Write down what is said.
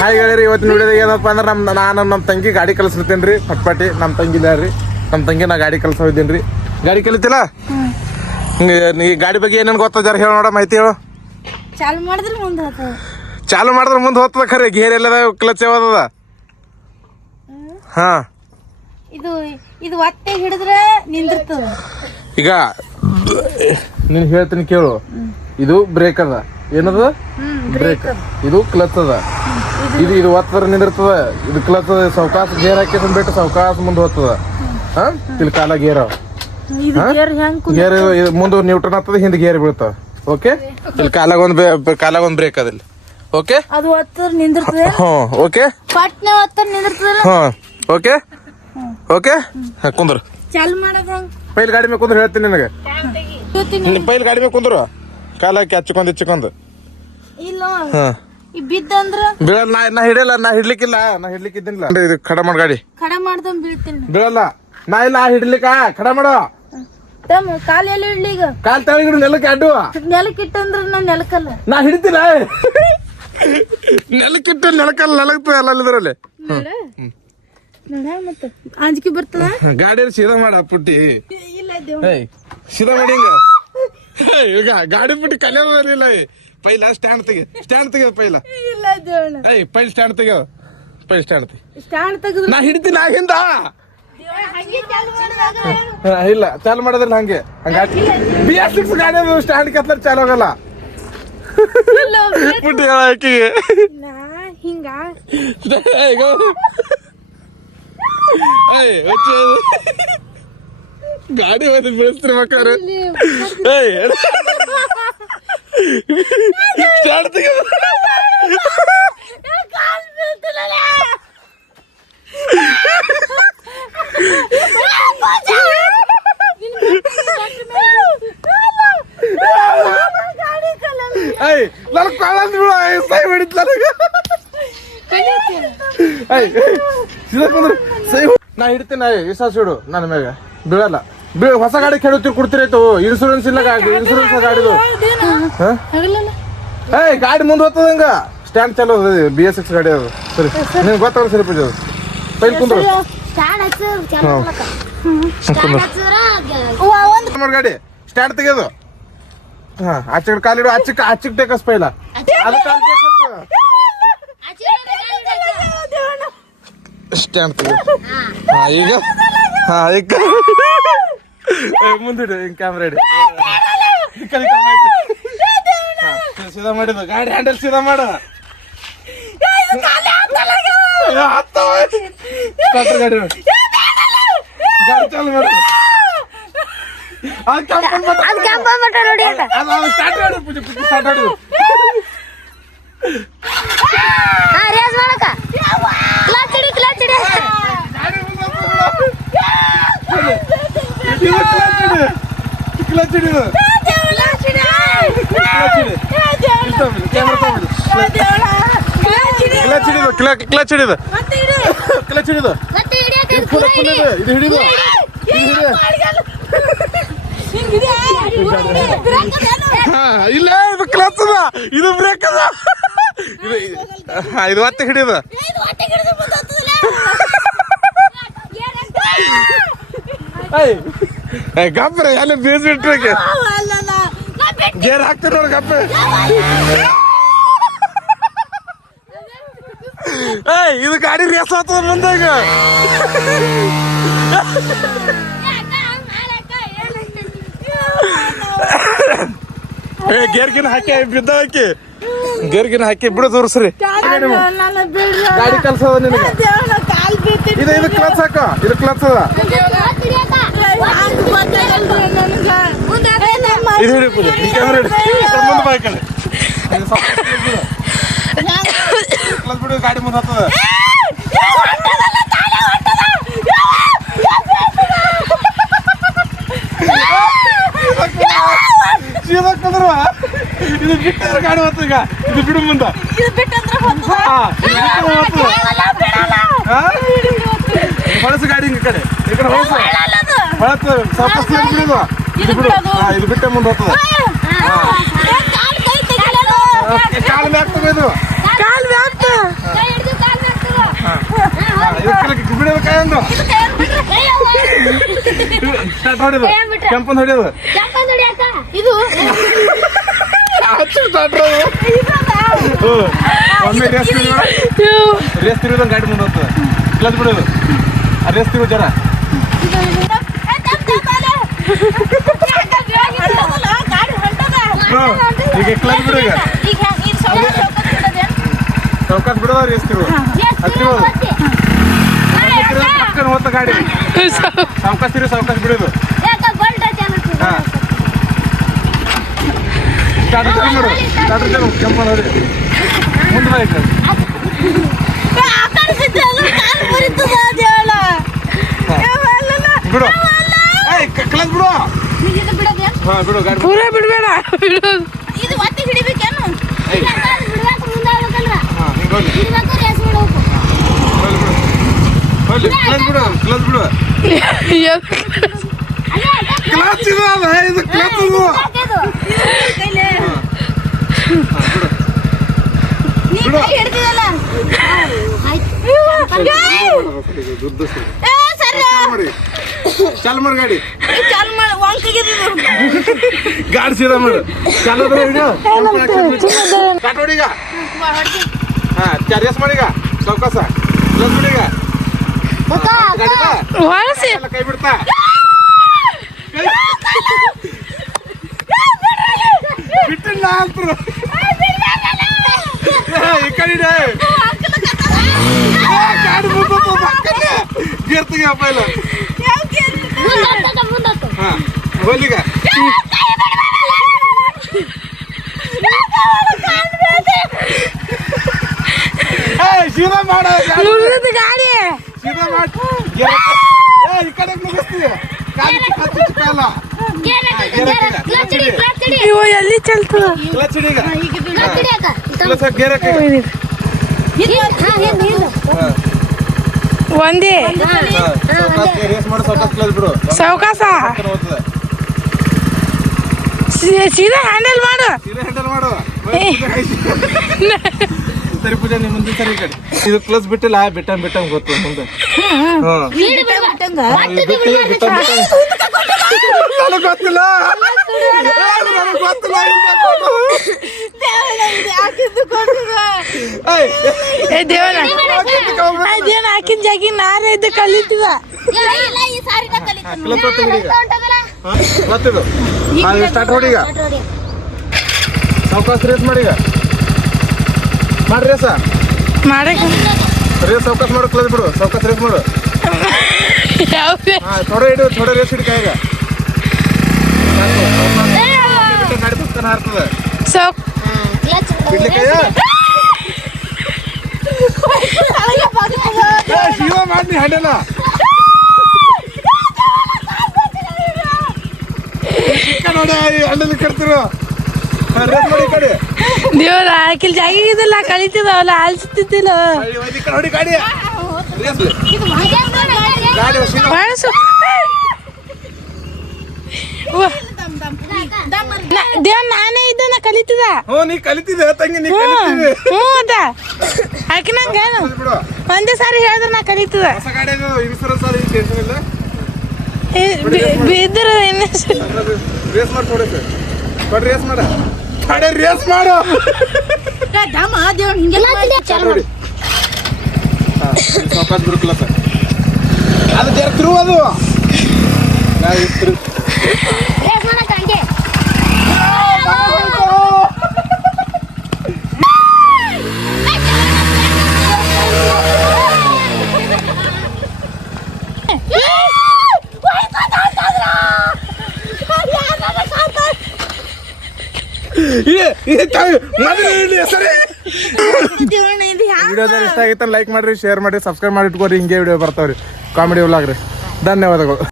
Hi ಗೆಳೆಯರಿ, ಇವತ್ತಿನ ವಿಡಿಯೋದಾಗ ಏನಪ್ಪ ಅಂದ್ರೆ ನಾನು ನಮ್ಮ ತಂಗಿ ಗಾಡಿ ಕಲಿಸ್ತೀನಿ ರೀ. ಪಟ್ಪಾಟಿ ನಮ್ಮ ತಂಗಿ ಇದ್ದಾರ್ರಿ. ನಮ್ಮ ತಂಗಿ ನಾ ಗಾಡಿ ಕಲ್ಸೋದ್ದೀನಿ ರೀ. ಗಾಡಿ ಕಲಿತಿಲ್ಲ ನೀ ಗಾಡಿ ಬಗ್ಗೆ ಏನೇನು ಗೊತ್ತ ಜರ ಹೇಳ ನೋಡ, ಮಾಹಿತಿ ಹೇಳು. ಚಾಲು ಮಾಡಿದ್ರೆ ಮುಂದೆ ಹೋಗ್ತದ ಖರೆ. ಗೇರ್ ಎಲ್ಲದ, ಕ್ಲಚ್ ಯಾವ್ದದ? ಹಾ, ಇದು ಒತ್ತೆ ಹಿಡಿದ್ರೆ ನಿಂದಿರ್ತದ. ಈಗ ನೀನ್ ಹೇಳ್ತೀನಿ ಕೇಳು. ಇದು ಬ್ರೇಕ್ ಅದ, ಏನದ ಬ್ರೇಕ್. ಇದು ಕ್ಲಚ್ ಅದ. ಇದು ಒತ್ತರ ನಿಂದಿರ್ತದ. ಇದು ಕ್ಲಚ್ ಅದ. ಸಾವಕಾಶ ಗೇರ್ ಹಾಕಿ ಬಿಟ್ಟು ಸಾವಕಾಶ ಮುಂದೆ ಹೋಗ್ತದ. ಹಾ, ಇಲ್ಲಿ ಕಾಲ ಗೇರ್ ಗೇರ್ ಮುಂದೆ ನ್ಯೂಟ್ರನ್ ಆಗ್ತದ, ಹಿಂದೆ ಗೇರ್ ಬೀಳ್ತಾವ. ಓಕೆ, ಇಲ್ಲಿ ಕಾಲಾಗ ಒಂದ್ ಬ್ರೇಕ್ ಅದ ಇಲ್ಲಿ. ಓಕೆ, ಅದು ಒತ್ತರ ನಿಂದಿರ್ತದೆ. ಓಕೆ, ಪಟ್ನೆ ಒತ್ತರ ನಿಂದಿರ್ತದ. ಓಕೆ ಓಕೆ, ಕುಂದ್ರು. ಚಾಲು ಮಾಡೋದು ಪೈಲ್ ಗಾಡಿ ಮೇಲೆ ಕುಂದ್ರು, ಹೇಳ್ತೀನಿ ನಿನಗೆ. ಪೈಲ್ ಗಾಡಿ ಮೇಲೆ ಕುಂದ್ರು, ಕಾಲ ಹಾಕಿ ಹಚ್ಕೊಂಡ್ ಇಲ್ಲ ಬಿದ್ದಂದ್ರ ಬೀಳಲ್ಲ. ನಾ ಹಿಡಿಯಲ್ಲ, ನಾ ಹಿಡ್ಲಿಕ್ಕಿದ್ದಿಲ್ಲ. ಇದು ಖಡ ಮಾಡ್ ಗಾಡಿ, ಖಡ ಮಾಡ್ದಂಗ್ ಬೀಳ್ತೀನಿ. ಬೀಳಲ್ಲ. ನಾ ಇಲ್ಲ ಹಿಡ್ಲಿಕ್ಕ, ಖಡ ಮಾಡು. ಕಾಲ ಎಲ್ಲ ಇಡ್ಲಿ. ಈಗ ಕಾಲ್ ತಳಗಿಡು, ನೆಲಕ್ಕೆ ಅಡ್ಡು. ನೆಲಕ್ಕಿಟ್ಟಂದ್ರ ನಾ ನೆಲಕಲ್ಲ. ನಾ ಹಿಡಿತೀನ. ನೆಲಕ್ಕಿಟ್ಟು ನೆಲಕ್ತದೆ ಅಲ್ಲ ಇದರಲ್ಲಿ. ಮತ್ತ ಅಂಜಿಕೆ ಬರ್ತದ. ಗಾಡಿಯಲ್ಲಿ ಸೀದಾ ಮಾಡ ಪುಟ್ಟಿ. ಇಲ್ಲ ಸೀದಾ ಮಾಡಿ ಹಿಂಗ. ಈಗ ಗಾಡಿ ಪುಟ್ಟಿ ಕಲಿಯೋದಿಲ್ಲ. ಪೈಲ ಸ್ಟ್ಯಾಂಡ್ ತೆಗೆದು ಪೈಲ. ಇಲ್ಲ ದೇವಣ್ಣ, ಪೈಲ್ ಸ್ಟ್ಯಾಂಡ್ ತೆಗೆದು. ಸ್ಟ್ಯಾಂಡ್ ತೆಗೆದು ನಾ ಹಿಡಿತೀನಿ ಆಗಿಂದ. ಇಲ್ಲ ಚಾಲು ಮಾಡೋದಿಲ್ಲ ಹಂಗೆ. BS6 ಗಾಡಿ ಸ್ಟ್ಯಾಂಡ್ ಕತ್ಲರ್ ಚಾಲು ಹೋಗಲ್ಲ. ಪುಟ್ಟಿ ಆಕಿಗೆ ಹಿಂಗ ಗಾಡಿ ಹೋದ ಬೆಳೆಸ್ತೀರಿ ಮಕ್ಕಳು. ಸ್ಟ್ಯಾಂಡ್ ತೆಗೆದು. ನನ್ ಕಾಲಂದ್ ಬಿಡು, ಸೈ ಹೊಡಿತ್ ನನಗೆ. ನಾ ಹಿಡ್ತೀನಿ. ವಿಶ್ವಾಸ ಇಡು ನನ್ನ ಮ್ಯಾಗ. ಬೀಳಲ್ಲ. ಹೊಸ ಗಾಡಿ ಕೆಡುತ್ತೀರಿ ಕೊಡ್ತಿರೈತು. ಇನ್ಸೂರೆನ್ಸ್ ಇಲ್ಲ, ಇನ್ಸೂರೆನ್ಸ್ ಗಾಡಿದು. ಗಾಡಿ ಮುಂದೆ ಹೋಗ್ತದಂಗ. ಸ್ಟ್ಯಾಂಡ್ ಚಾಲು BS6 ಗಾಡಿ ಅದು. ಸರಿ, ನಿನ್ಗೆ ಗೊತ್ತಾಗ ಸರಿ ಪೂಜೆ. ಪೈಲ್ ಕುಂದ್ರು ಗಾಡಿ ಸ್ಟ್ಯಾಂಡ್ ತೆಗೆದು. ಹಾ, ಆಚೆ ಕಾಲಿಡು. ಆಚಿಕ್ ಟೇಕಸ್ ಪೈಲ. ಸ್ಟ್ಯಾಂಡ್ ತೆಗೆದು. ಈಗ ಮುಂದಿಡು. ಹಿಂಗ್ ಕ್ಯಾಮ್ರಾ ಇಡಿ. ಸೀದಾ ಮಾಡಿದ ಗಾಡಿ. ಹ್ಯಾಂಡಲ್ ಸೀದಾ ಮಾಡ. ಗಾಡಿ ಚಾಲು ಮಾಡ. ಕ್ಲಚ್ ಹಿಡಿದು. ಇದು ಹಿಡಿದು. ಇಲ್ಲ, ಇದು ಕ್ಲಚ್ ಅದ, ಇದು ಬ್ರೇಕ್ ಅದ. ಇದು ಒತ್ತೆ ಹಿಡಿದು. ಗಪ್ರೆ ಎಲ್ಲ ಬೀಳ್ಬಿಟ್ರೆ ಗೇರ್ ಹಾಕ್ತಾರೆ ನೋಡಿ. ಗಪ್ಪೆ ಇದು ಗಾಡಿ ರೇಸ್ ಆಗ್ತದ ಮುಂದಾಗ. ಗೇರ್ಗಿನ ಹಾಕಿ ಬಿದ್ದಾಕಿ. ಗೇರ್ಗಿನ ಹಾಕಿ ಬಿಡು ತೋರಿಸ್ರಿ. ಗಾಡಿ ಕಲ್ಸದ ನಿನಗೆ. ಇದು ಕ್ಲಚ್ ಹಾಕ. ಇದು ಕ್ಲಚ್ ಅದ. ಇದು ಹಿಡಿ ಪೂಜೆ. ಕ್ಯಾಮ್ರಾ ಹಿಡಿ. ಮುಂದೆ ಬಾ ಕಡೆ. ಕ್ಲಚ್ ಬಿಡು, ಗಾಡಿ ಮುಂದೆ ಹತ್ತದ. ಸೀದಾ ಕುಂದ್ರುವ. ಇದು ಬಿಟ್ಟಂದ್ರೆ ಗಾಡಿ ಹೋಗ್ತದ. ಈಗ ಇದು ಬಿಡು ಮುಂದೆ. ಹೊಳಸು ಗಾಡಿ ಈ ಕಡೆ ಹೊಳಸು ಹೊಳಸು ಸಾವಕಾಶ ಬಿಡುದು ಇದು ಬಿಟ್ಟೆ ಮುಂದೆ ಹೋಗ್ತದೆ ಕಾಲು ಮ್ಯಾಕ್ ತಗೋದು ಬಿಡೋದು ಕೈ ಅಂದು ಸ್ಟಾರ್ಟ್ ಹೊಡೆದು ಕೆಂಪಂದು ಹೊಡೆಯೋದು ಇದು ಒಮ್ಮೆ ರೇಸ್ ತಿರುಗೋದು ಗಾಡಿ ಮುಂದೆ ಹೋಗ್ತದೆ ಕ್ಲಚ್ ಬಿಡೋದು ಆ ರೇಸ್ ತಿರುಗೋ ಜರ ಈಗ ಕ್ಲಚ್ ಬಿಡು ಈಗ ಚೌಕಾಸ್ ಬಿಡೋದು ರೇಸ್ ತಿರುಗೋ ಹತ್ತಿರೋದು ಪಕ್ಕನ ಹೋಗ್ತ ಗಾಡಿ ಸಾವಕಾಶ ಬಿಡೋದು ಸ್ಟಾರ್ಟ್ ಮಾಡು ಕೆಂಪು ನೋಡಿ ಮುಂದೆ ಬೈಕ್ ಬಿಡು ಕ್ಲಚ್ ಬಿಡು ಹಾ ಬಿಡು ಗಾಡಿ ಪೂರ ಬಿಡ್ಬೇಡ ಬಿಡು ಇದು ಒತ್ತಿ ಹಿಡಿಬೇಕೇನು ಬಿಡ್ಬೇಕು ಮುಂದೆ ಆಗ್ಬೇಕಲ್ರ ಹಾ ಹಿಂಗೆ ಹೋಗಿ ಹಿಡಿಬೇಕು ರೇಸ್ ಮಾಡಬೇಕು ಕ್ಲಚ್ ಬಿಡು ಕ್ಲಚ್ ಇದು ಅದ ಇದು ಕ್ಲಚ್ ಇದು ಬಿಡು ಹಿಡ್ತಿದಲ್ಲ ಚಾಲು ಮಾಡಿ ಗಾಡಿ ಚಾಲು ಮಾಡಿ ಗಾಡಿ ಸೀದಾ ಮಾಡು ಚಾಲು ಸ್ಟಾರ್ಟ್ ಹೊಡಿ ಈಗ ಹಾ ರೇಸ್ ಮಾಡಿ ಈಗ ಸಾವಕಾಶ ಕ್ಲಚ್ ಬಿಡಿ ಈಗ ಹೊಳಸಿ ಕೈ ಬಿಡ್ತಾ ಬಿಟ್ಟಿಲ್ಲ ಅಂತರು ಈ ಕಡೆ ಗಾಡಿ ಮುಂದೆ ಗೇರ್ ತೆಗಿಯಪ್ಪ ಇಲ್ಲ ಹಾ ಹೋಲಿಗ ಸೀದಾ ಮಾಡ ಗಾಡಿ ಸೀದಾ ಮಾಡಿ ಈ ಕಡೆ ಮುಗಿಸ್ತೀವಿ ಕಾಲ ಇವು ಎಲ್ಲಿ ಚಲ್ತದ ಕ್ಲಚ್ ಹಿಡಿ ಕ್ಲಚ್ ಗೇರ್ ಹಾಕಿ ಒಂದೇ ರೇಸ್ ಮಾಡು ಸಾವಕಾಶ ಕ್ಲಚ್ ಬಿಡು ಸಾವಕಾಶ ಸೀದಾ ಹ್ಯಾಂಡಲ್ ಮಾಡು ಸೀದಾ ಹ್ಯಾಂಡಲ್ ಮಾಡು ಸರಿ ಪೂಜಾ ನಿಮ್ಮ ಮುಂದೆ ಸರಿ ಈ ಕಡೆ ಇದು ಕ್ಲಚ್ ಬಿಟ್ಟಿಲ್ಲ ಬಿಟ್ಟ ಗೊತ್ತು ಮುಂದೆ ನನಗೆ ಗೊತ್ತಿಲ್ಲ ಏ ದೇವನ ಹಾಕಿನ ಜಾಗಿ ನಾರ ಇದ್ದು ಕಲಿತಿದ ಗೊತ್ತಿದ್ದು ಸ್ಟಾರ್ಟ್ ಹೊಡಿ ಈಗ ಸಾವಕಾಶ ರೇಸ್ ಮಾಡಿ ಈಗ ಮಾಡಿ ರೇಸ ಮಾಡಕ್ ರೇಸ್ ಸಾವಕಾಶ ಮಾಡು ಕ್ಲಚ್ ಬಿಡು ಸಾವಕಾಶ ರೇಸ್ ಮಾಡು ಹಾ ಥೋಡೆ ರೇಸ್ ಹಿಡ್ಕ ಈಗ ಗಾಡಿ ಪುಸ್ತಕ ಹಾರ್ತದೆ ಬಿಡ್ಲಿಕ್ಕೆ ಶಿವ ಮಾಡಿ ಹಂಡಲ್ಲ ನೋಡಿ ಹಂಡಲ್ಲಿ ಕಟ್ತಿರು ರೇಸ್ ಮಾಡಿ ಈ ಕಡೆ ದೇವ್ರ ಹಾಕಿಲ್ ಜಾಗಿ ಇದಲ್ಲ ಕಲಿತಿದವಲ್ಲ ಆಲ್ಸುತ್ತಿದ್ದಿಲ್ಲ ನೋಡಿ ಗಾಡಿ ರೇಸ್ ಗಾಡಿ ಬಳಸು ದೇವ್ ನಾನೇ ಇದ್ದನ ಕಲಿತಿದ ಹ್ಞೂ ನೀ ಕಲಿತಿದ್ದೆ ತಂಗಿ ನೀ ಕಲಿತಿದ್ದೆ ಹ್ಞೂ ಅದ ಹಾಕಿನಂಗ ಬಿಡು ಒಂದೇ ಸಾರಿ ಹೇಳಿದ್ರೆ ನಾ ಕಲಿತದ ಹೊಸ ಗಾಡಿ ಇನ್ಸೂರೆನ್ಸ್ ಅಲ್ಲಿ ಟೆನ್ಷನ್ ಇಲ್ಲ ಬಿದ್ದರು ರೇಸ್ ಮಾಡಿ ಕೊಡ್ರಿ ರೇಸ್ ಮಾಡ ಗಾಡಿ ರೇಸ್ ಮಾಡು ನೋಡಿ ಹಾಂ ಸಾವಕಾಶ ಬಿಡುತ್ತಲ್ಲ ಸರ್ ಅದು ಜರ ತಿರುವುದು ರೇಸ್ ಮಾಡಕ ಹಂಗೆ ವಿಡಿಯೋದಲ್ಲಿ ಇಷ್ಟ ಆಗಿತ್ತ ಲೈಕ್ ಮಾಡ್ರಿ ಶೇರ್ ಮಾಡ್ರಿ ಸಬ್ಸ್ಕ್ರೈಬ್ ಮಾಡಿ ಇಟ್ಕೋರಿ ಹಿಂಗೆ ವಿಡಿಯೋ ಬರ್ತಾವ್ರಿ ಕಾಮಿಡಿ ವ್ಲಾಗ್ ರೀ ಧನ್ಯವಾದಗಳು.